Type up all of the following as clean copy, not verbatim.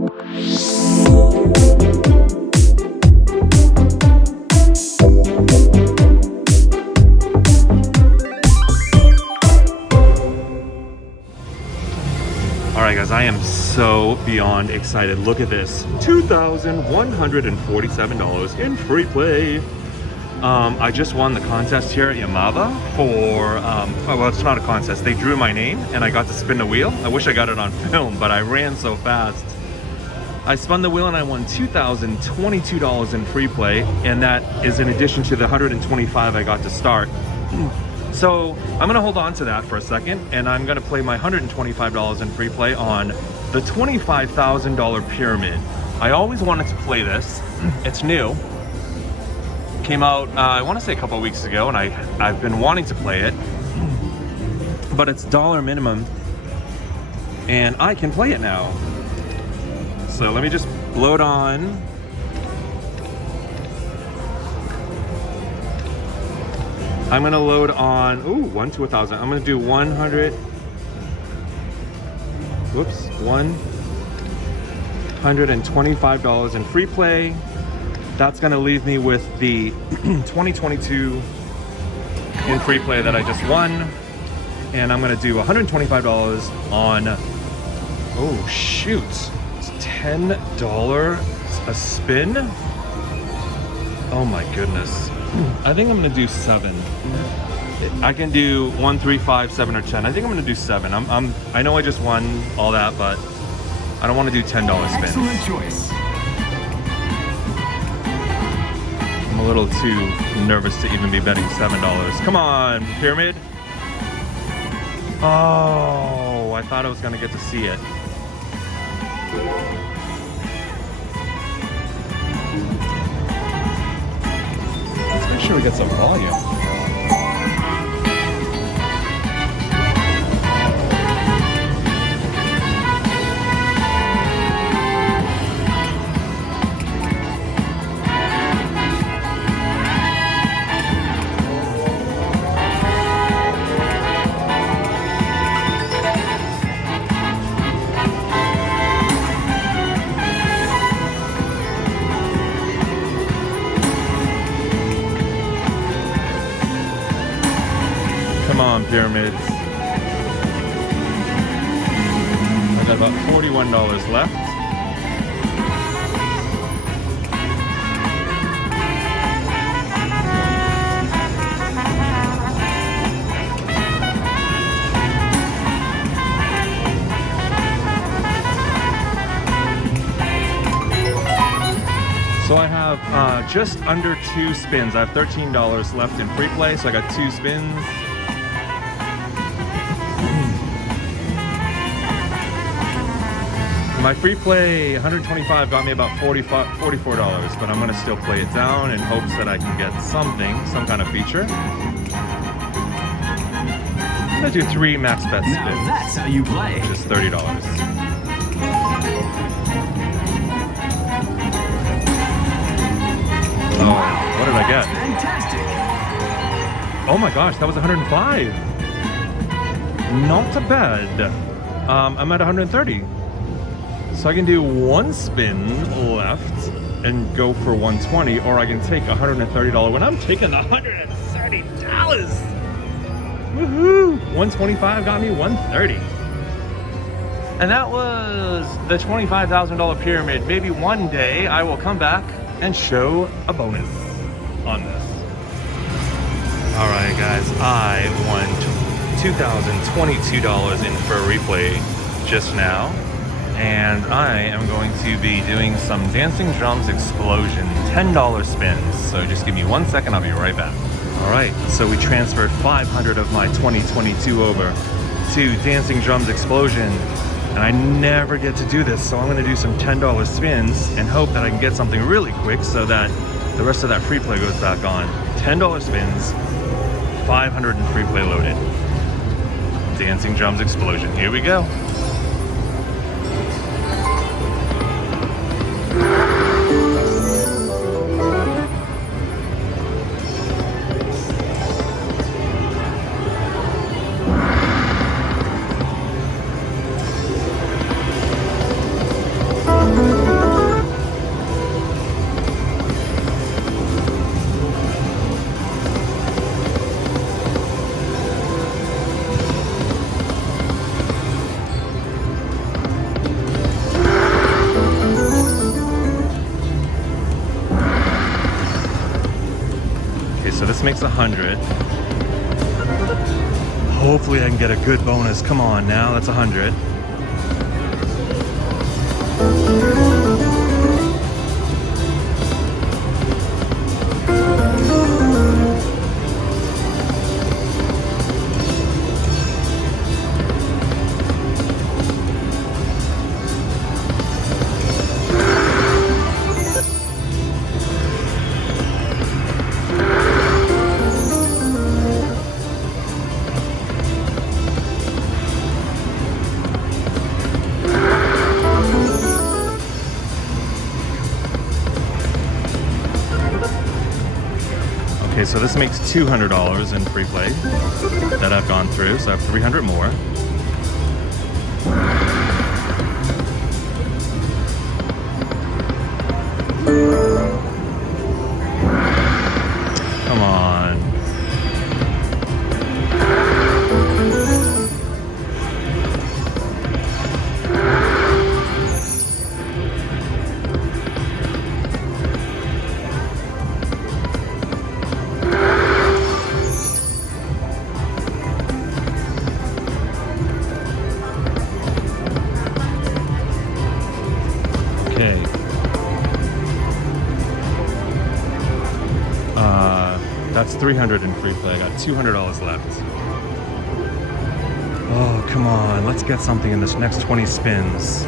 Alright guys, I am so beyond excited. Look at this, $2,147 in free play. I just won the contest here at Yamava for, oh, well, it's not a contest. They drew my name and I got to spin the wheel. I wish I got it on film, but I ran so fast. I spun the wheel and I won $2,022 in free play, and that is in addition to the $125 I got to start. So I'm gonna hold on to that for a second, and I'm gonna play my $125 in free play on the $25,000 pyramid. I always wanted to play this. It's new. Came out, I want to say a couple of weeks ago, and I've been wanting to play it, but it's dollar minimum, and I can play it now. So let me just load on. I'm gonna load on, ooh, 1 to 1,000. I'm gonna do 100, whoops, $125 in free play. That's gonna leave me with the 2022 in free play that I just won. And I'm gonna do $125 on, oh shoot, it's $10 a spin? Oh my goodness. I think I'm gonna do 7. I can do 1, 3, 5, 7, or 10. I think I'm gonna do 7. I know I just won all that, but I don't want to do $10 spins. Excellent choice. I'm a little too nervous to even be betting $7. Come on, pyramid. Oh, I thought I was gonna get to see it. Let's make sure we get some volume. Come on, pyramids. I got about $41 left. So I have just under 2 spins. I have $13 left in free play, so I got 2 spins. My free play 125 got me about $44, but I'm gonna still play it down in hopes that I can get something, some kind of feature. I'm gonna do 3 max bet spins. Now that's how you play. Which is $30. Oh, what did I get? Fantastic. Oh my gosh, that was 105. Not bad. I'm at 130. So I can do 1 spin left and go for 120, or I can take $130 when I'm taking the $130. Woohoo! 125 got me 130. And that was the $25,000 pyramid. Maybe one day I will come back and show a bonus on this. All right, guys, I won $2,022 in for a replay just now. And I am going to be doing some Dancing Drums Explosion $10 spins. So just give me 1 second, I'll be right back. All right, so we transferred 500 of my 2022 over to Dancing Drums Explosion. And I never get to do this, so I'm gonna do some $10 spins and hope that I can get something really quick so that the rest of that free play goes back on. $10 spins, 500 in free play loaded. Dancing Drums Explosion, here we go. this makes 100. Hopefully I can get a good bonus. Come on now, that's 100. Okay, so this makes $200 in free play that I've gone through, so I have 300 more. Come on. Okay. That's 300 in free play. I got $200 left. Oh, come on. Let's get something in this next 20 spins.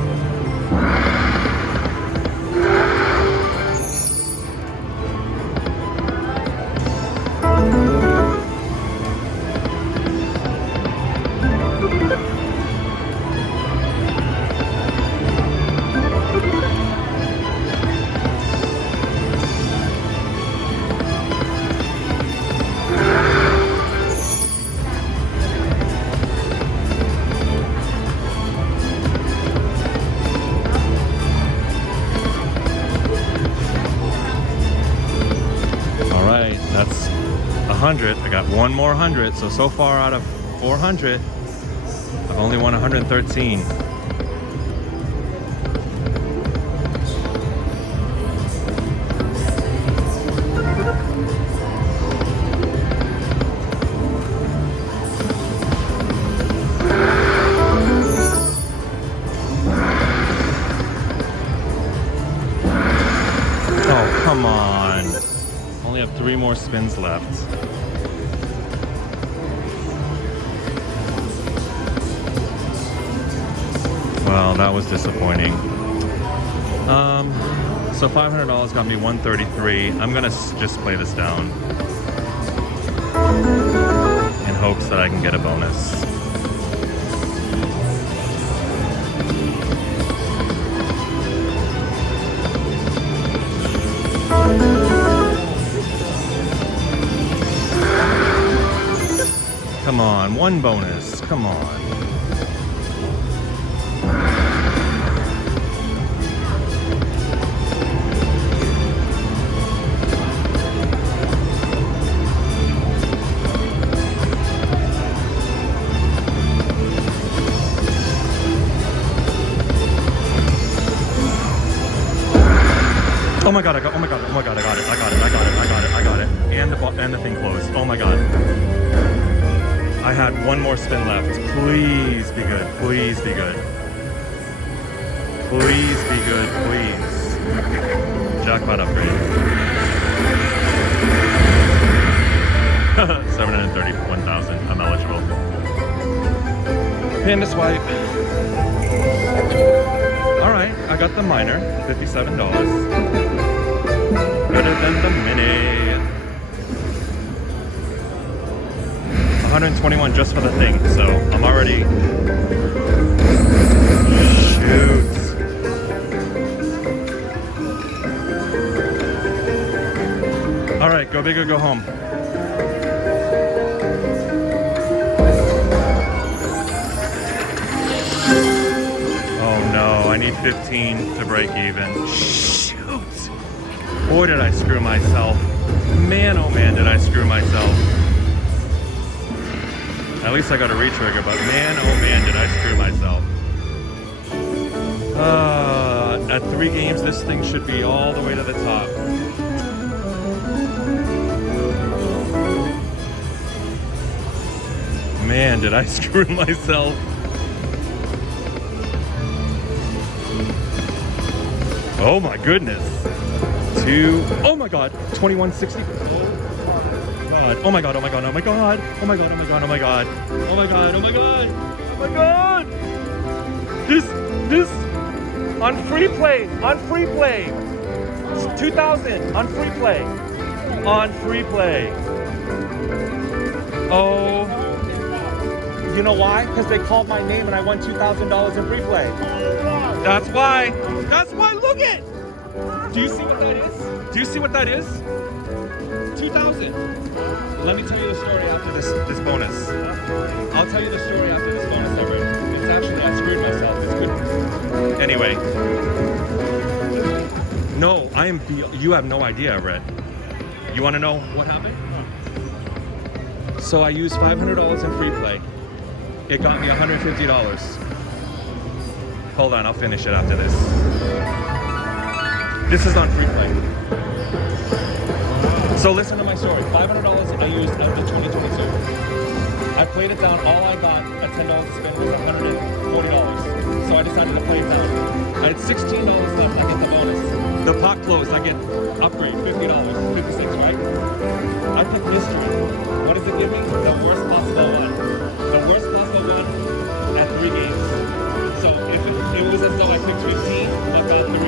That's 100. I got one more 100. So far out of 400, I've only won 113. Oh, come on. Only have 3 more spins left. Well, that was disappointing. So $500 got me 133. I'm gonna just play this down in hopes that I can get a bonus. Come on, one bonus. Come on. Oh my god, I got it. And the thing closed. Oh my god. I had one more spin left. Please be good. Please be good. Please be good. Please. Jackpot upgrade. 731,000. I'm eligible. Panda swipe. Alright, I got the minor. $57. Better than the mini. 121 just for the thing, so I'm already... Shoot. Alright, go big or go home. Oh no, I need 15 to break even. Shoot. Boy, did I screw myself. Man, oh man, did I screw myself. At least I got a retrigger, but man, oh man, did I screw myself. At 3 games, this thing should be all the way to the top. man, did I screw myself. Oh my goodness. Oh my god, 2160. Oh my god, oh my god, oh my god, oh my god, oh my god, oh my god, oh my god, oh my god, oh my god. This on free play, on free play. 2000 on free play. On free play. Oh, you know why? Because they called my name and I won $2,000 in free play. That's why. That's why. Look it. Do you see what that is? Do you see what that is? 2,000. Let me tell you the story after this bonus. I'll tell you the story after this bonus, Everett. It's actually, I screwed myself. It's good. Anyway. No, you have no idea, Everett. You want to know what happened? So I used $500 in free play. It got me $150. Hold on, I'll finish it after this. This is on free play. So listen to my story. $500 I used up to 2022. I played it down. All I got at $10 to spend was $140. So I decided to play it down. I had $16 left. I get the bonus. The pot closed. I get upgrade $50, 56, right? I picked mystery. What does it give me? The worst possible one. The worst possible one at 3 games. So if it was as though I picked 15, I got 3.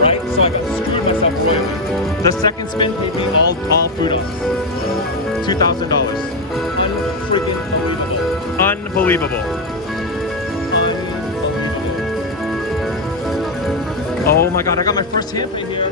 Right? So I got screwed myself royally. The second spin paid me all fruit ups. $2,000. Unfreaking unbelievable. Unbelievable. Oh my god, I got my first hit right here.